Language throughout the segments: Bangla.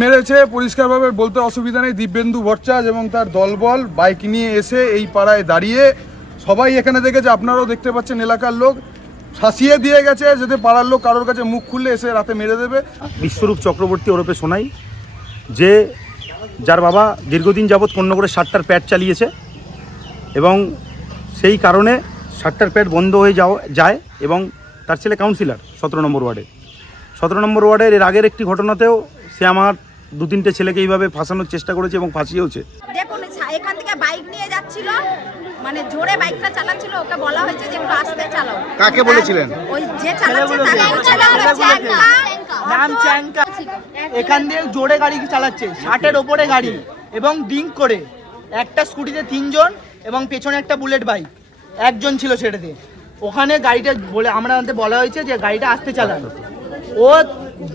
মেরেছে, পরিষ্কারভাবে বলতে অসুবিধা নেই দিব্যেন্দু ভট্টাচ এবং তার দলবল, বাইক নিয়ে এসে এই পাড়ায় দাঁড়িয়ে সবাই এখানে দেখেছে, আপনারাও দেখতে পাচ্ছেন এলাকার লোক। শাসিয়ে দিয়ে গেছে, যদি পাড়ার লোক কারোর কাছে মুখ খুললে এসে রাতে মেরে দেবে। বিশ্বরূপ চক্রবর্তী ওরফে শোনাই যে, যার বাবা দীর্ঘদিন যাবৎ কন্যগড়ে সাতটার প্যাড চালিয়েছে এবং সেই কারণে সাতটার প্যাড বন্ধ হয়ে যাওয়া যায় এবং তার ছেলে কাউন্সিলর সতেরো নম্বর ওয়ার্ডে। সতেরো নম্বর ওয়ার্ডের এর আগের একটি ঘটনাতেও সে আমার দু তিনটে ছেলেকে এইভাবে ফাঁসানোর চেষ্টা করেছে এবং ফাঁসিয়েওছে। দেখুন এখান থেকে বাইক নিয়ে যাচ্ছিল মানে জোরে বাইকটা চালাচ্ছিল ওকে বলা হয়েছে যে একটু আস্তে চালাও। কাকে বলেছিলেন? ওই যে চালাচ্ছে তাকে নাম চ্যাংকা। এখান দিয়ে জোরে গাড়ি চালাচ্ছে ষাটের ওপরে গাড়ি এবং ড্রিঙ্ক করে। একটা স্কুটিতে তিনজন এবং পেছনে একটা বুলেট বাইক। একজন ছিল সেটাতে ওখানে গাড়িটা বলে আমরা বলা হয়েছে যে গাড়িটা আসতে চালান। ও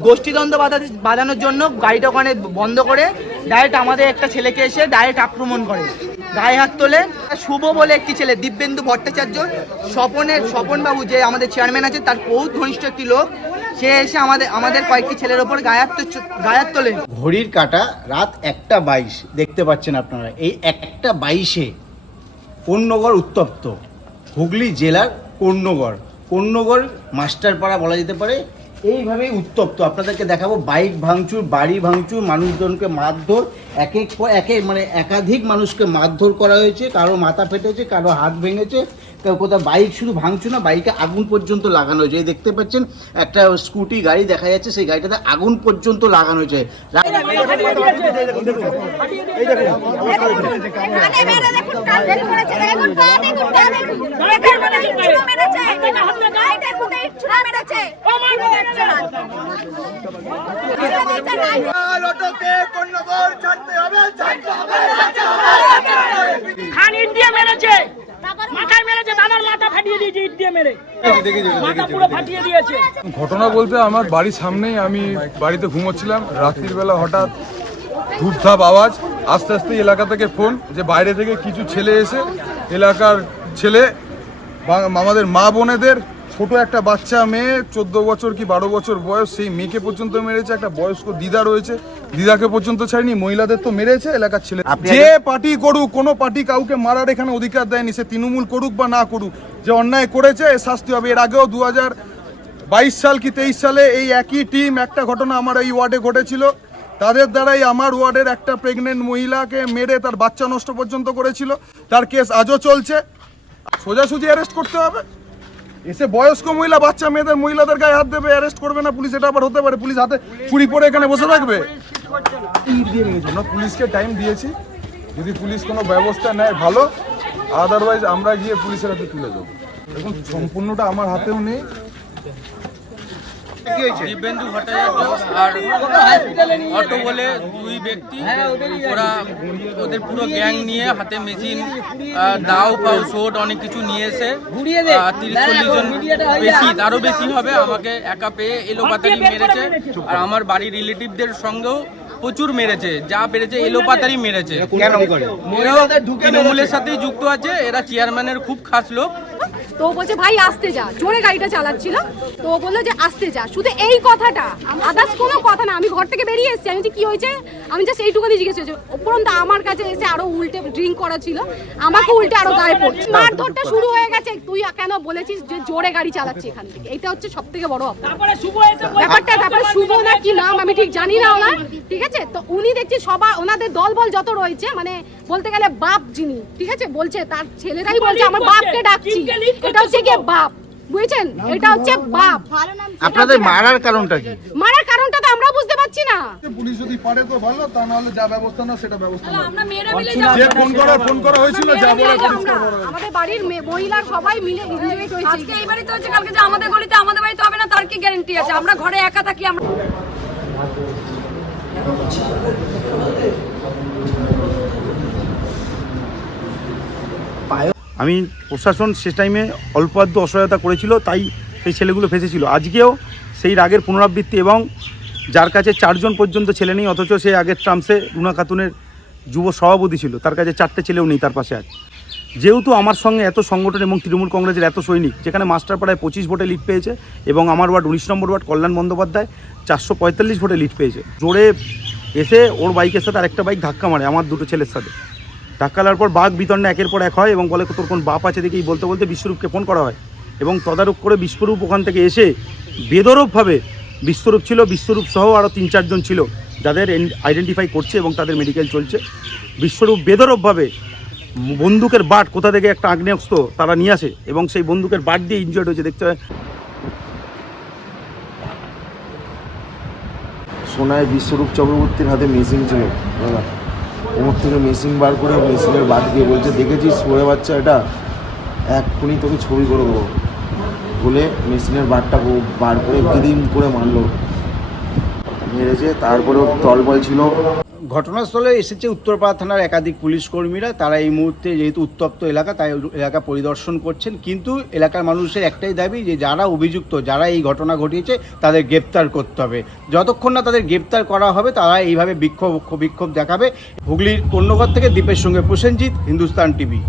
গোষ্ঠীদ্বন্দ্ব বাধা বাঁধানোর জন্য গাড়িটা ওখানে বন্ধ করে ডাইরেক্ট আমাদের একটা ছেলেকে এসে ডাইরেক্ট আক্রমণ করে। গায়ে হাত তোলে। শুভ বলে একটি ছেলে, দিব্যেন্দু ভট্টাচার্য। স্বপনের স্বপনবাবু যে আমাদের চেয়ারম্যান আছে, তার বহুত ঘনিষ্ঠ একটি লোক। সে এসে আমাদের আমাদের কয়েকটি ছেলের ওপর গায়াত গায়াত তোলে। ঘড়ির কাটা রাত একটা বাইশ। দেখতে পাচ্ছেন আপনারা, এই একটা বাইশে কন্যগড় উত্তপ্ত। হুগলি জেলার কন্যগড় কন্যগড় মাস্টারপাড়া বলা যেতে পারে। এইভাবেই উত্তপ্ত আপনাদেরকে দেখাবো বাইক ভাঙচুর বাড়ি ভাঙচুর মানুষজনকে মারধর এক এক একে মানে একাধিক মানুষকে মারধর করা হয়েছে কারও মাথা ফেটেছে কারও হাত ভেঙেছে কেউ কোথাও বাইক শুধু ভাঙচুর না বাইকে আগুন পর্যন্ত লাগানো হয়েছে এই দেখতে পাচ্ছেন একটা স্কুটি গাড়ি দেখা যাচ্ছে সেই গাড়িটাতে আগুন পর্যন্ত লাগানো হয়েছে মানে মেরেছে খান ইট দিয়ে মেরেছে। মাথায় মেরেছে দাদার মাথা ফাটিয়ে দিয়েছে মেরে। ঘটনা বলতে আমার বাড়ির সামনেই আমি বাড়িতে ঘুমোচ্ছিলাম। রাত্রির বেলা হঠাৎ ধূপধাপ আওয়াজ, আস্তে আস্তে এলাকা থেকে ফোন যে বাইরে থেকে কিছু ছেলে এসে, এলাকার ছেলে আমাদের মা বোনেদের ছোট একটা বাচ্চা মেয়ে চোদ্দ বছর কি বারো বছর বয়স সেই মেয়েকে পর্যন্ত মেরেছে একটা বয়স্ক দিদা রয়েছে। দিদাকে পর্যন্ত ছাড়িনি মহিলাদের তো মেরেছে এলাকার ছেলে যে পার্টি করুক কোনো পার্টি কাউকে মারার এখানে অধিকার দেয়নি সে তৃণমূল করুক বা না করুক যে অন্যায় করেছে শাস্তি হবে। এর আগেও দু বাইশ সাল কি তেইশ সালে এই একই টিম একটা ঘটনা আমার এই ওয়ার্ডে ঘটেছিল। তাদের দ্বারাই আমার ওয়ার্ডের একটা প্রেগনেন্ট মহিলাকে মেরে তার বাচ্চা নষ্ট পর্যন্ত করেছিল। তার কেস আজও চলছে। সোজাসুজি অ্যারেস্ট করতে হবে। এসে বয়স্ক মহিলা, বাচ্চা মেয়েদের মহিলাদের গায়ে হাত দেবে অ্যারেস্ট করবে না, পুলিশ এটা আবার হতে পারে, পুলিশ হাতে চুরি পরে এখানে বসে থাকবে। পুলিশকে টাইম দিয়েছি, যদি পুলিশ কোনো ব্যবস্থা নেয় ভালো আদারওয়াইজ আমরা গিয়ে পুলিশের হাতে তুলে দেবো। দেখুন, সম্পূর্ণটা আমার হাতেও নেই। দিব্যেন্দু ভট্টাচার্য আর অটো বলে দুই ব্যক্তি ওরা ওদের পুরো গ্যাং নিয়ে হাতে মেশিন দাও পাও শোট অনেক কিছু নিয়ে এসে তিরিশ চল্লিশ জন বেশি তারও বেশি হবে আমাকে একা পেয়ে এলো পাতারি মেরেছে। আর আমার বাড়ির রিলেটিভদের সঙ্গেও প্রচুর মেরেছে যা পেরেছে এলো পাতারি মেরেছে তৃণমূলের সাথেই যুক্ত আছে এরা চেয়ারম্যানের খুব খাস লোক। তো বলছে ভাই আসতে যা। জোরে গাড়িটা চালাচ্ছিল। তো ও বলল যে আসতে যা। শুধু এই কথাটা আদার্স কোনো কথা না। আমি ঘর থেকে বেরিয়ে এসেছি। আমি বলছি, কি হয়েছে? আমি জাস্ট এইটুকুনি জিজ্ঞেস করেছি। উপরন্ত আমার কাছে এসে আরও উল্টে ড্রিঙ্ক করা ছিল। আমাকে উল্টে আরও গায়ে পড়ছে মারধরটা শুরু হয়ে গেছে। তুই কেন বলেছিস যে জোরে গাড়ি চালাচ্ছি এখান থেকে? এটা হচ্ছে সব থেকে বড় ব্যাপারটা তারপরে শুভ না কি নাম আমি ঠিক জানি না ওনার। ঠিক আছে? তো উনি দেখছি সবার ওনাদের দল বল যত রয়েছে মানে বলতে গেলে বাপ যিনি ঠিক আছে? বলছে তার ছেলেরাই বলছে আমার বাপকে ডাকছি। এটা হচ্ছে গিয়ে বাপ। বুঝেছেন? এটা হচ্ছে বাপ। আপনাদের মারার কারণটা কি? মারার কারণটা তো আমরা বুঝতে পারছি না। পুলিশ যদি পারে তো ভালো তা নাহলে যা ব্যবস্থা না সেটা ব্যবস্থা না আমরা মেয়েরা মিলে যাব। যে ফোন করা ফোন করা হয়েছিল যা বলে আমাদের বাড়ির মেয়ে- মহিলার সবাই মিলে ইনজয় হয়েছে। আজকে এই বাড়িতে হচ্ছে কালকে যে আমাদের গলিতে আমাদের বাড়িতে হবে না তার কি গ্যারান্টি আছে? আমরা ঘরে একা থাকি আমরা আমি প্রশাসন সে টাইমে অল্প আধটু অসহায়তা করেছিল, তাই সেই ছেলেগুলো ফেসেছিল। আজকেও সেই রাগের পুনরাবৃত্তি এবং যার কাছে চারজন পর্যন্ত ছেলে নেই, অথচ সে আগের ট্রামসে রুনা খাতুনের যুব সভাপতি ছিল, তার কাছে চারটে ছেলেও নেই তার পাশে আছে যেহেতু আমার সঙ্গে এত সংগঠন এবং তৃণমূল কংগ্রেসের এত সৈনিক, যেখানে মাস্টারপাড়ায় পঁচিশ ভোটে লিড পেয়েছে এবং আমার ওয়ার্ড, উনিশ নম্বর ওয়ার্ড, কল্যাণ বন্দ্যোপাধ্যায় চারশো পঁয়তাল্লিশ ভোটে লিড পেয়েছে। জোরে এসে ওর বাইকের সাথে আরেকটা বাইক ধাক্কা মারে, আমার দুটো ছেলের সাথে। ধাক্কা লাগার পর বাঘ বিতণ্ডা একের পর এক হয় এবং বলে, তোর কোন বাপ আছে দেখেই বলতে বলতে বিশ্বরূপকে ফোন করা হয়। এবং তদারক করে বিশ্বরূপ ওখান থেকে এসে বেদরূপভাবে বিশ্বরূপ ছিল, বিশ্বরূপ সহ আরও তিন চারজন ছিল যাদের আইডেন্টিফাই করছে এবং তাদের মেডিকেল চলছে। বিশ্বরূপ বেদরূপভাবে বন্দুকের বাট কোথা থেকে একটা আগ্নেয়াস্ত্র তারা নিয়ে আসে এবং সেই বন্দুকের বাট দিয়ে ইনজয়ার্ড হয়েছে, দেখতে হয়। সোনায় বিশ্বরূপ চক্রবর্তীর হাতে মেশিন ছিল, দাদা। ওমর থেকে মেশিন বার করে মেশিনের বাদ দিয়ে বলছে, দেখেছিস করে বাচ্চা এটা? এক্ষুনি তোকে ছবি করে দেবো। বলে মেশিনের বারটা বার করে দিদিম করে মারলো। মেরেছে তারপরে ওর তলবল ছিল। ঘটনাস্থলে এসেছে উত্তরপাড়া থানার একাধিক পুলিশ কর্মীরা। তারা এই মুহূর্তে যেহেতু উত্তপ্ত এলাকা, তাই এলাকা পরিদর্শন করছেন। কিন্তু এলাকার মানুষের একটাই দাবি যে, যারা অভিযুক্ত, যারা এই ঘটনা ঘটিয়েছে, তাদের গ্রেপ্তার করতে হবে। যতক্ষণ না তাদের গ্রেপ্তার করা হবে, তারা এইভাবে বিক্ষোভ বিক্ষোভ দেখাবে। হুগলির কন্যগর থেকে দ্বীপের সঙ্গে প্রসেনজিৎ, হিন্দুস্তান টিভি।